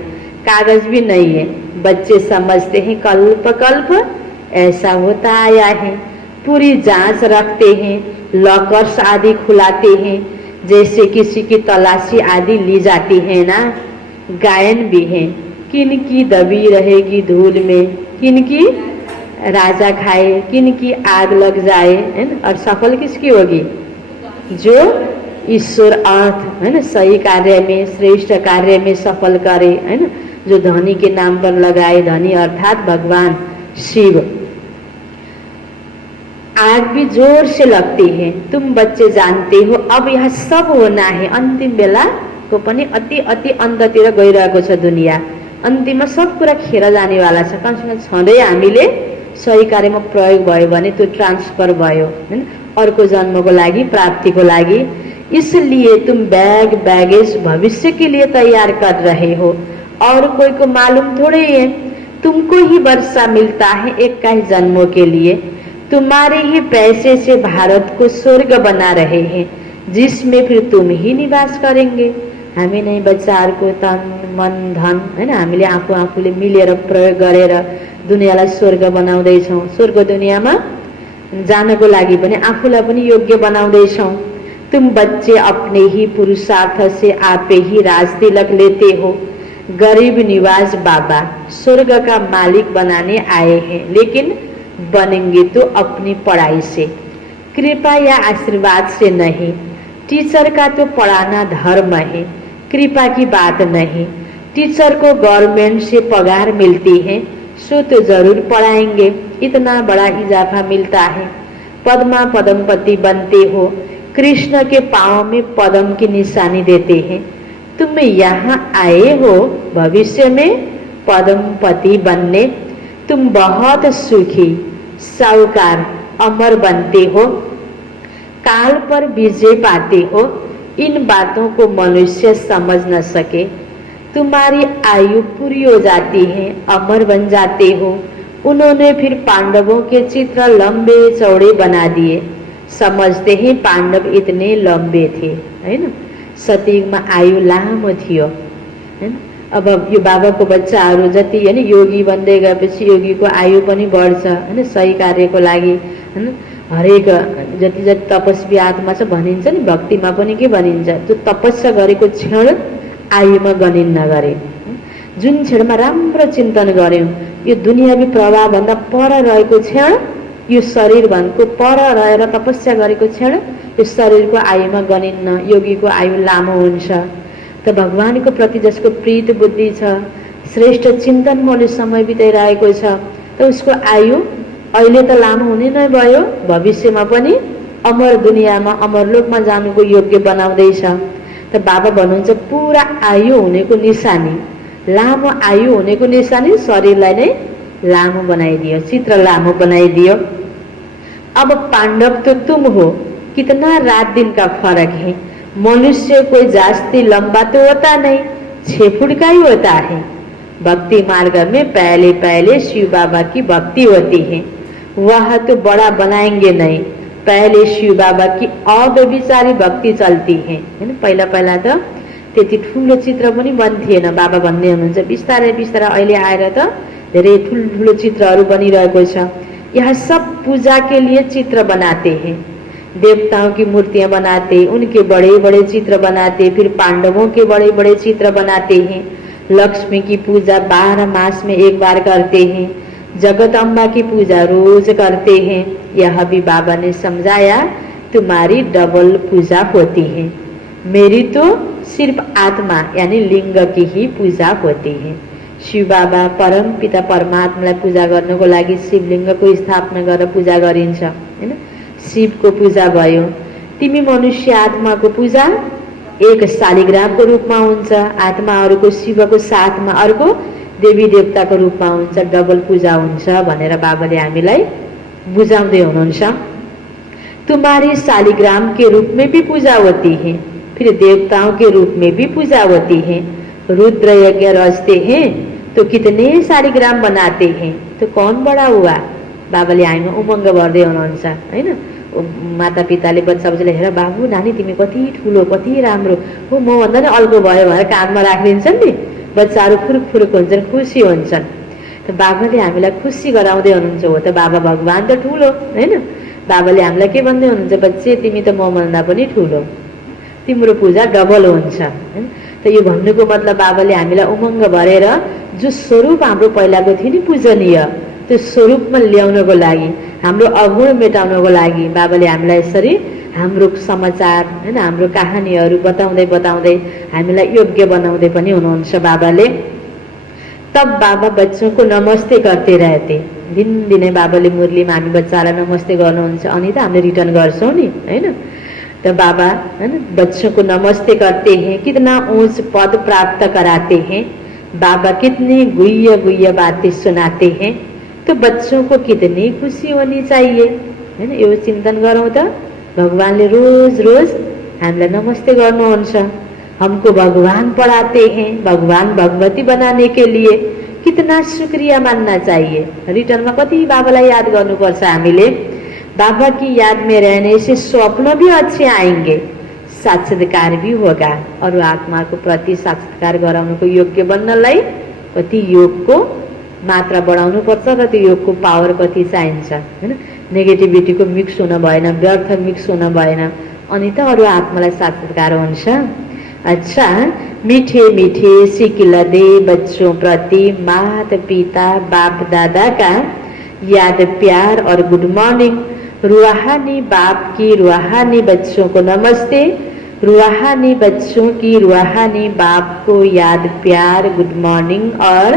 कागज भी नहीं है। बच्चे समझते हैं कल्प कल्प ऐसा होता आया है। पूरी जांच रखते हैं, लॉकर्स आदि खुलाते हैं, जैसे किसी की तलाशी आदि ली जाती है ना। गायन भी है, किनकी दबी रहेगी धूल में, किनकी राजा खाए, किनकी आग लग जाए है ना। और सफल किसकी होगी, जो ईश्वर अर्थ है ना सही कार्य में श्रेष्ठ कार्य में सफल करे है ना। जो धनी के नाम पर लगाए, धनी अर्थात भगवान शिव। आग भी जोर से लगती है, तुम बच्चे जानते हो। अब यह सब होना है, अंतिम बेला को पनि अति अति अन्ततिर गइरहेको छ दुनिया। अन्तिममा सब कुरा खेर जानेवाला छ। कमसेकम छँदै हामीले सही कार्यमा प्रयोग भयो भने त्यो ट्रान्सफर भयो हैन, अर्को जन्मको लागि, प्राप्तिको लागि। इसलिए तुम बैगेज भविष्य के लिए तैयार कर रहे हो, और कोई को मालूम थोड़े है। तुमको ही वर्षा मिलता है 21 जन्मों के लिए। तुम्हारे ही पैसे से भारत को स्वर्ग बना रहे हैं, जिसमें फिर तुम ही निवास करेंगे। हामी नै बच्चाहरूको तन मन धन हैन हामीले आफूले मिलेर प्रयोग गरेर दुनियाँलाई स्वर्ग बनाउँदैछौँ। स्वर्ग दुनियाँमा जानको लागि पनि आफूलाई पनि योग्य बनाउँदैछौँ। तुम बच्चे अपने ही पुरुषार्थ से आपे ही राज तिलक लेते हो। गरीब निवास बाबा स्वर्ग का मालिक बनाने आए हैं, लेकिन बनेंगे तो अपनी पढ़ाई से, कृपा या आशीर्वाद से नहीं। टीचर का तो पढ़ाना धर्म है, कृपा की बात नहीं। टीचर को गवर्नमेंट से पगार मिलती है, सो तो जरूर पढ़ाएंगे, इतना बड़ा इजाफा मिलता है। पद्मा पद्मपति बनते हो, कृष्ण के पाँव में पद्म की निशानी देते हैं। तुम यहाँ आए हो भविष्य में पद्मपति बनने। तुम बहुत सुखी, साहूकार, अमर बनते हो, काल पर विजय पाते हो। इन बातों को मनुष्य समझ न सके। तुम्हारी आयु पूरी हो जाती है, अमर बन जाते हो। उन्होंने फिर पांडवों के चित्र लंबे चौड़े बना दिए। समझते हैं पांडव इतने लंबे थे, है ना। सतयुग में आयु लामो थियो, हैन। अब यो बाबाको बच्चाहरू जति हैन योगी बन्दै गएपछि योगीको आयु पनि बढ्छ, हैन, सही कार्यको लागि, हैन। हरेक जति जति तपस्वी आत्मा छ भनिन्छ नि, भक्तिमा पनि के भनिन्छ, त्यो तपस्या गरेको क्षण आयुमा गणिन्न गरे। जुन क्षणमा राम्रो चिन्तन गर्यौं, यो दुनियावी प्रभावभन्दा पर रहेको क्षण, यो शरीर भन्को पर रहेर तपस्या गरेको क्षण यो शरीरको आयुमा गणिन्न, योगीको आयु लामो हुन्छ। त भगवानको प्रति जसको प्रीत बुद्धि छ, श्रेष्ठ चिन्तनमा उसले समय बिताइरहेको छ, त उसको आयु अहिले त लामो हुने नै भयो, भविष्यमा पनि अमर दुनियाँमा अमरलोकमा जानुको योग्य बनाउँदैछ। त बाबा भन्नुहुन्छ पुरा आयु हुनेको निशानी, लामो आयु हुनेको निशानी शरीरलाई नै लामो बनाइदियो, चित्र लामो बनाइदियो। अब पांडव तो तुम हो, कितना रात दिन का फर्क है। मनुष्य कोई जास्ती लंबा तो होता नहीं, 6 फुट का ही होता है। भक्ति मार्ग में पहले पहले शिव बाबा की भक्ति होती है, वह तो बड़ा बनाएंगे नहीं। पहले शिव बाबा की अव्यभिचारी भक्ति चल्ती है, हैन। पहिला पहिला त त्यति ठुलो चित्र पनि बन्थिएन। बाबा भन्ने हुनुहुन्छ बिस्तारै बिस्तारै अहिले आएर त धेरै ठुल्ठुलो चित्रहरू बनिरहेको छ। यहाँ सब पूजा के लिए चित्र बनाते हैं, देवताओं की मूर्तियां बनाते, उनके बड़े बड़े चित्र बनाते, फिर पांडवों के बड़े बड़े चित्र बनाते हैं। लक्ष्मी की पूजा 12 मास में एक बार करते हैं, जगदम्बा की पूजा रोज करते हैं। यह भी बाबा ने समझाया, तुम्हारी डबल पूजा होती है, मेरी तो सिर्फ आत्मा यानी लिंग की ही पूजा होती है। शिव बाबा परम पिता परमात्मालाई पूजा गर्नको लागि शिवलिङ्गको स्थापना गरेर पूजा गरिन्छ, हैन। शिवको पूजा भयो। तिमी मनुष्य आत्माको पूजा एक शालिग्रामको रूपमा हुन्छ, आत्माहरूको शिवको साथमा अर्को देवी देवताको रूपमा हुन्छ, डबल पूजा हुन्छ भनेर बाबाले हामीलाई बुझाउँदै हुनुहुन्छ। तुम्हारी शालिग्राम के रूप में भी पूजा होती है, फिर देवताओं के रूप में भी पूजा होती है। रुद्र यज्ञ रचते हैं तो कितने शालिग्राम बनाते हैं, तो कौन बड़ा हुआ। बाबाले हामीमा उमङ्ग भर्दै हुनुहुन्छ, हैन। माता पिताले बच्चा बच्चाले हेर बाबु नानी तिमी कति ठुलो कति राम्रो हो, म भन्दा नि अल्को भयो भनेर काँधमा राखिदिन्छन् नि, बच्चाहरू फुरुक फुरुक हुन्छन्, खुसी हुन्छन्। त बाबाले हामीलाई खुसी गराउँदै हुनुहुन्छ। हो त बाबा भगवान त ठुलो, हैन। बाबाले हामीलाई के भन्दै हुनुहुन्छ, बच्चे तिमी त म भन्दा पनि ठुलो, तिम्रो पूजा डबल हुन्छ, हैन। त यो भन्नुको मतलब बाबाले हामीलाई उमङ्ग भरेर जो स्वरूप हाम्रो पहिलाको थियो नि पूजनीय, त्यो स्वरूपमा ल्याउनको लागि, हाम्रो अगुण मेटाउनको लागि बाबाले हामीलाई यसरी हाम्रो समाचार, हैन, हाम्रो कहानीहरू बताउँदै बताउँदै हामीलाई योग्य बनाउँदै पनि हुनुहुन्छ बाबाले। तब बाबा बच्चों को नमस्ते करते रहते। दिनदिनै बाबाले मुरलीमा हामी बच्चालाई नमस्ते गर्नुहुन्छ, अनि त हामीले रिटर्न गर्छौँ नि, हैन। तो बाबा, है ना, बच्चों को नमस्ते करते हैं, कितना ऊंच पद प्राप्त कराते हैं। बाबा कितनी गुह्य गुह्य बातें सुनाते हैं, तो बच्चों को कितनी खुशी होनी चाहिए, है ना। यो चिंतन गरौँ त भगवानले रोज रोज हामीलाई नमस्ते गर्नुहुन्छ। हमको भगवान पढ़ाते हैं, भगवान भगवती बनाने के लिए कितना शुक्रिया मानना चाहिए। रिटर्न में कति बाबालाई याद गर्नुपर्छ हामीले। बाबा की याद में रहने से स्वप्न भी अच्छे आएंगे, साक्षात्कार भी होगा। और आत्मा को प्रति साक्षात्कार गराउनको योग्य बन्नलाई कति योगको मात्रा बढाउनु पर्छ र त्यो योगको पावर कति चाहिन्छ, हैन। नेगेटिभिटीको मिक्स हुन भएन, व्यर्थ मिक्स हुन भएन, अनि त अरू आत्मालाई साक्षात्कार हुन्छ। अच्छा, मीठे मीठे सिकिलदे बच्चों प्रति माता पिता बाप दादा का याद प्यार और गुड मॉर्निंग। रूहानी बाप की रूहानी बच्चों को नमस्ते, रूहानी बच्चों की रूहानी बाप को याद प्यार गुड मॉर्निंग और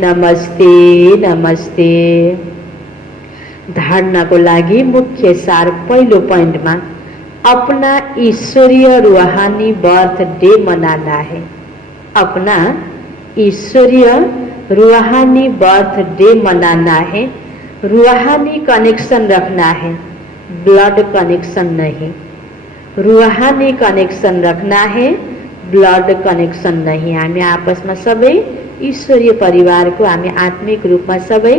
नमस्ते नमस्ते। धारणाको लागि मुख्य सार पहिलो पोइन्टमा अपना ईश्वरीय रूहानी बर्थडे मनाना है। अपना ईश्वरीय रूहानी बर्थडे मनाना है। रूहानी कनेक्शन रखना है, ब्लड कनेक्शन नहीं। रूहानी कनेक्शन रखना है, ब्लड कनेक्शन नहीं। हामी आपसमा सबै ईश्वरीय परिवारको, हामी आत्मिक रूपमा सबै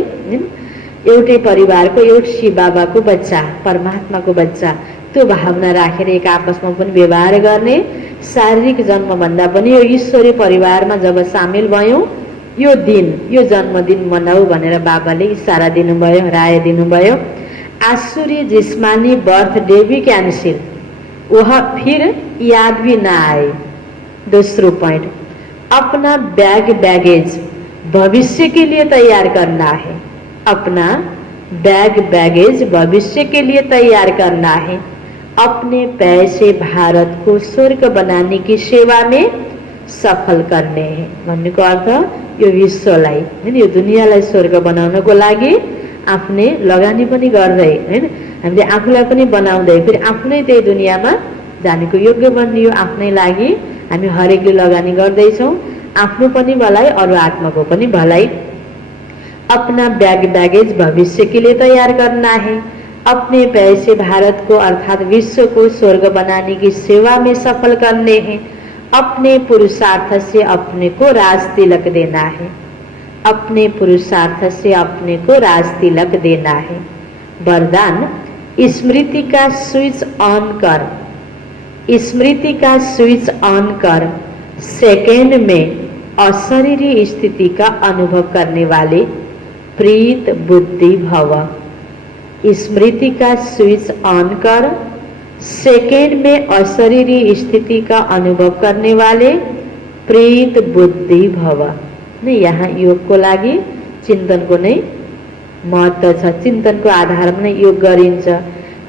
एउटै परिवारको, एउटै शिव बाबाको बच्चा, परमात्माको बच्चा, त्यो भावना राखेर एक आपसमा पनि व्यवहार गर्ने। शारीरिक जन्मभन्दा पनि यो ईश्वरीय परिवारमा जब सामेल भयौँ, यो दिन, यो जन्मदिन मनाऊ भनेर बाबाले इशारा दिनुभयो, राय दिनुभयो। आसुरी जिस्मानी बर्थडे भी कैंसिल, वह फिर याद भी ना आए। दूसरा पॉइंट, अपना बैगेज भविष्य के लिए तैयार करना है। अपना बैगेज भविष्य के लिए तैयार करना है। अपने पैसे भारत को स्वर्ग बनाने की सेवा में सफल करने हैं। भन्नुको अर्थ यो विश्वलाई हैन, यो दुनियाँलाई स्वर्ग बनाउनको लागि आफ्नै लगानी पनि गर्दै हैन, हामीले आफूलाई पनि बनाउँदै फेरि आफ्नै त्यही दुनियाँमा जानेको योग्य बन्ने, यो आफ्नै लागि हामी हरेकले लगानी गर्दैछौँ, आफ्नो पनि भलाइ, अरू आत्माको पनि भलाइ। अपना बैगेज भविष्य के लिए तैयार करना है। अपने पैसे भारत को अर्थात विश्व को स्वर्ग बनाने की सेवा में सफल करने हैं। अपने पुरुषार्थ से अपने को राज तिलक देना है। अपने पुरुषार्थ से अपने को राज तिलक देना है। वरदान, स्मृति का स्विच ऑन कर। स्मृति का स्विच ऑन कर सेकेंड में अशरीरी स्थिति का अनुभव करने वाले प्रीत बुद्धि भव। स्मृति का स्विच ऑन कर सेकेंड में अशरीरी स्थिति का अनुभव करने वाले प्रीत बुद्धि भव। नै यहाँ योगको लागि चिन्तनको नै महत्त्व छ। चिन्तनको आधारमा नै योग गरिन्छ।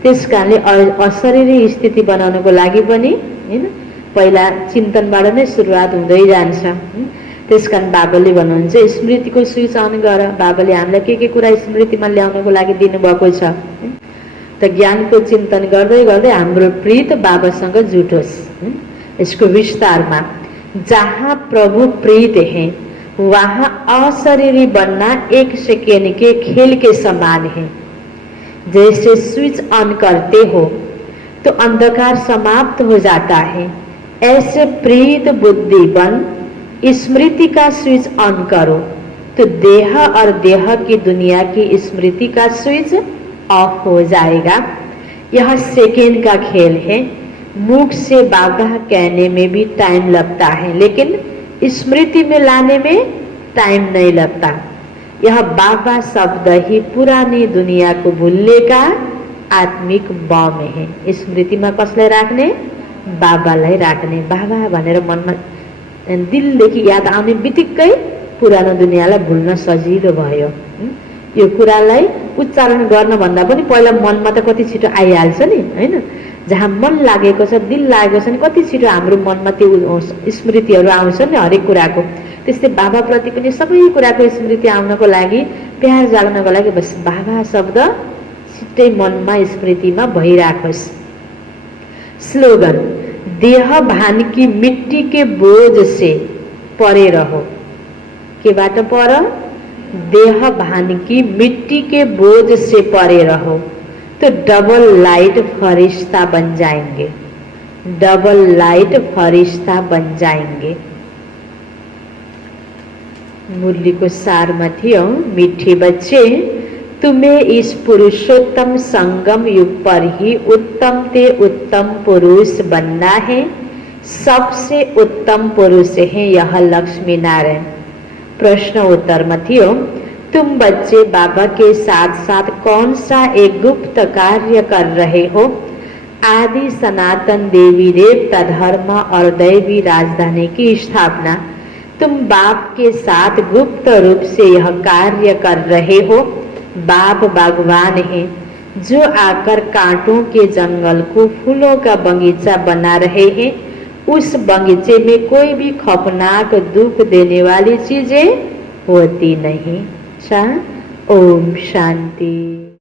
त्यसकारणले अशरीरी स्थिति बनाउनको लागि पनि हैन, पहिला चिन्तनबाट नै सुरुवात हुँदै जान्छ। त्यसकारण बाबाले भन्नुहुन्छ स्मृतिको स्विच अन गर। बाबाले हामीलाई के कुरा स्मृतिमा ल्याउनको लागि दिनुभएको छ त ज्ञानको चिन्तन गर्दै गर्दै हाम्रो प्रीत बाबासँग जुटोस्। यसको विस्तारमा, जहाँ प्रभु प्रीत हैं वहाँ अशरीरी बनना एक सेकेंड के खेल के समान है। जैसे स्विच ऑन करते हो तो अंधकार समाप्त हो जाता है, ऐसे प्रीत बुद्धि बन स्मृति का स्विच ऑन करो तो देह और देह की दुनिया की स्मृति का स्विच ऑफ हो जाएगा। यह सेकेंड का खेल है। मुख से बाबा कहने में भी टाइम लगता है, लेकिन स्मृति में लाने में टाइम नहीं लगता। यह बाबा शब्द ही पुरानी दुनिया को भूलने का आत्मिक बम है। स्मृतिमा कसलाई राख्ने? बाबालाई राख्ने। बाबा भनेर मनमा दिलदेखि याद आउने बित्तिकै पुरानो दुनियाँलाई भुल्न सजिलो भयो। यो कुरालाई उच्चारण गर्नभन्दा पनि पहिला मनमा त कति छिटो आइहाल्छ नि हैन। जहाँ मन लागेको छ, दिल लागेको छ नि, कति छिटो हाम्रो मनमा त्यो स्मृतिहरू आउँछ नि हरेक कुराको। त्यस्तै बाबाप्रति पनि सबै कुराको स्मृति आउनको लागि, प्यार जाग्नको लागि बस बाबा शब्द छिट्टै मनमा स्मृतिमा भइराखोस्। स्लोगन, देह भान की मिट्टी के बोझ से परे रहो। केबाट पर? देह भान की मिट्टी के बोझ से परे रहो तो डबल लाइट फरिश्ता बन जाएंगे। डबल लाइट फरिश्ता बन जाएंगे। मुरली को सार में थियो, मीठे बच्चे तुम्हें इस पुरुषोत्तम संगम युग पर ही उत्तम ते उत्तम पुरुष बनना है। सबसे उत्तम पुरुष है यह लक्ष्मी नारायण। प्रश्न उत्तर में थियो, तुम बच्चे बाबा के साथ साथ कौन सा एक गुप्त कार्य कर रहे हो? आदि सनातन देवी देवता धर्म और दैवी राजधानी की स्थापना। तुम बाप के साथ गुप्त रूप से यह कार्य कर रहे हो। बाप भगवान है, जो आकर कांटों के जंगल को फूलों का बगीचा बना रहे हैं, उस बगीचे में कोई भी खौफनाक दुख देने वाली चीजें होती नहीं। ओम शांति।